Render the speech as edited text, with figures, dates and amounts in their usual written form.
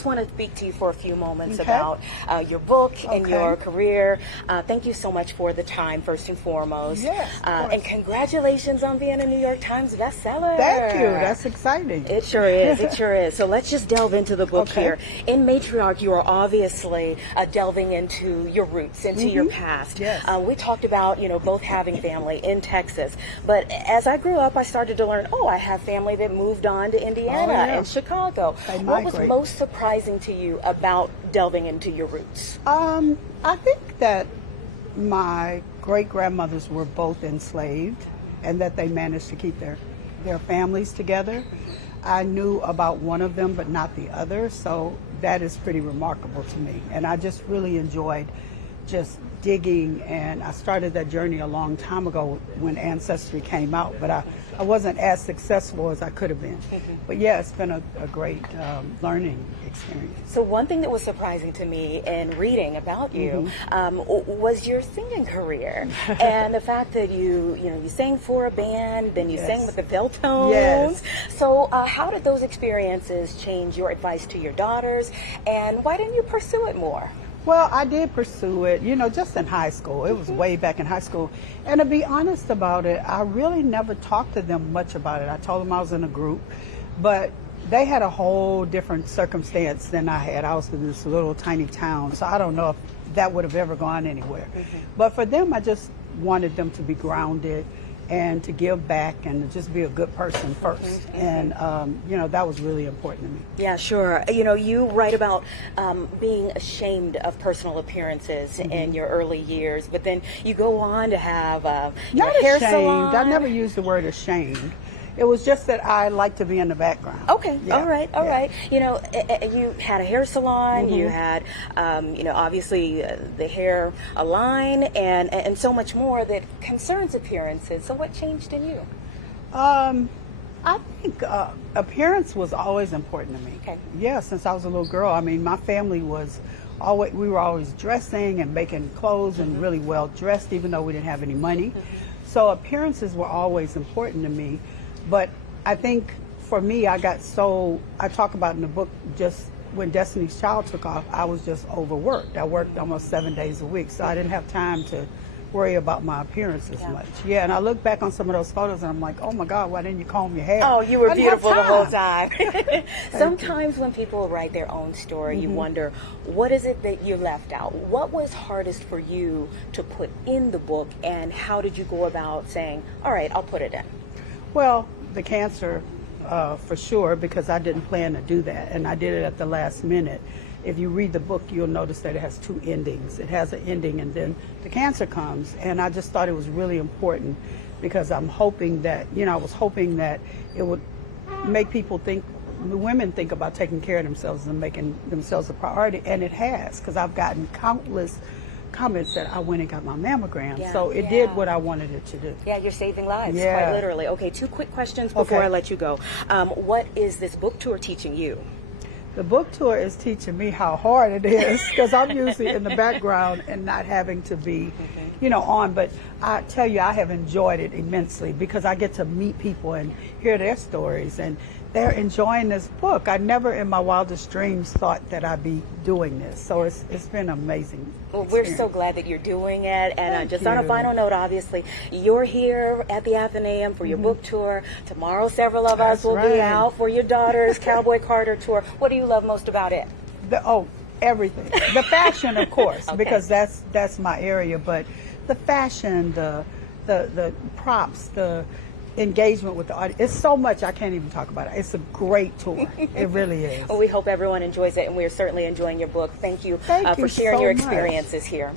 just want to speak to you for a few moments Okay. about your book and Okay. your career. Thank you so much for the time, first and foremost. Yes, of course. And congratulations on being a New York Times bestseller. Thank you. That's exciting. It sure is. It sure is. So let's just delve into the book Okay. here. In Matriarch, you are obviously delving into your roots, into your past. Yes. We talked about, both having family in Texas. But as I grew up, I started to learn, I have family that moved on to Indiana and Chicago. They What was migrate. most surprising to you about delving into your roots? I think that my great-grandmothers were both enslaved and that they managed to keep their families together. I knew about one of them, but not the other, so that is pretty remarkable to me. And I just really enjoyed just digging, and I started that journey a long time ago when Ancestry came out, but I wasn't as successful as I could have been. But yeah, it's been a great learning experience. So one thing that was surprising to me in reading about you was your singing career, and the fact that you sang for a band, then you sang with the Beltones. Yes. So how did those experiences change your advice to your daughters, and why didn't you pursue it more? Well, I did pursue it, just in high school. It was way back in high school. And to be honest about it, I really never talked to them much about it. I told them I was in a group, but they had a whole different circumstance than I had. I was in this little tiny town, so I don't know if that would have ever gone anywhere. But for them, I just wanted them to be grounded and to give back and to just be a good person first. And, that was really important to me. Yeah, sure. You write about being ashamed of personal appearances in your early years, but then you go on to have Not hair ashamed. salon. I never used the word ashamed. It was just that I like to be in the background. Okay, Yeah, all right. yeah. You had a hair salon, you had, obviously the hair line, and so much more that concerns appearances. So what changed in you? I think appearance was always important to me. Okay. Yeah, since I was a little girl. I mean, my family was we were always dressing and making clothes and really well dressed, even though we didn't have any money. So appearances were always important to me. But I think for me, I talk about in the book, just when Destiny's Child took off, I was just overworked. I worked almost 7 days a week, so I didn't have time to worry about my appearance as much. Yeah, and I look back on some of those photos and I'm like, oh my God, why didn't you comb your hair? Oh, you were I didn't have beautiful the whole time. time. Sometimes when people write their own story, you wonder, what is it that you left out? What was hardest for you to put in the book, and how did you go about saying, all right, I'll put it in? Well, the cancer, for sure, because I didn't plan to do that, and I did it at the last minute. If you read the book, you'll notice that it has two endings. It has an ending, and then the cancer comes, and I just thought it was really important because I'm hoping that, I was hoping that it would make people think, women think about taking care of themselves and making themselves a priority, and it has, because I've gotten countless comments that I went and got my mammogram. So it did what I wanted it to do. Yeah, you're saving lives, Yeah. quite literally. Okay, 2 quick questions before I let you go. What is this book tour teaching you? The book tour is teaching me how hard it is because I'm usually in the background and not having to be, on. But I tell you, I have enjoyed it immensely because I get to meet people and hear their stories, and they're enjoying this book. I never in my wildest dreams thought that I'd be doing this. So it's been amazing. Well, we're so glad that you're doing it. And Thank just on a you. final note, obviously, you're here at the Athenaeum for your book tour. Tomorrow, several of us That's will be right. out for your daughter's Cowboy Carter tour. What do you love most about it? Everything. The fashion, of course, because that's my area. But the fashion, the props, the engagement with the audience. It's so much I can't even talk about it. It's a great tour. It really is. Well, we hope everyone enjoys it, and we're certainly enjoying your book. Thank you, Thank for you sharing so your much. experiences here.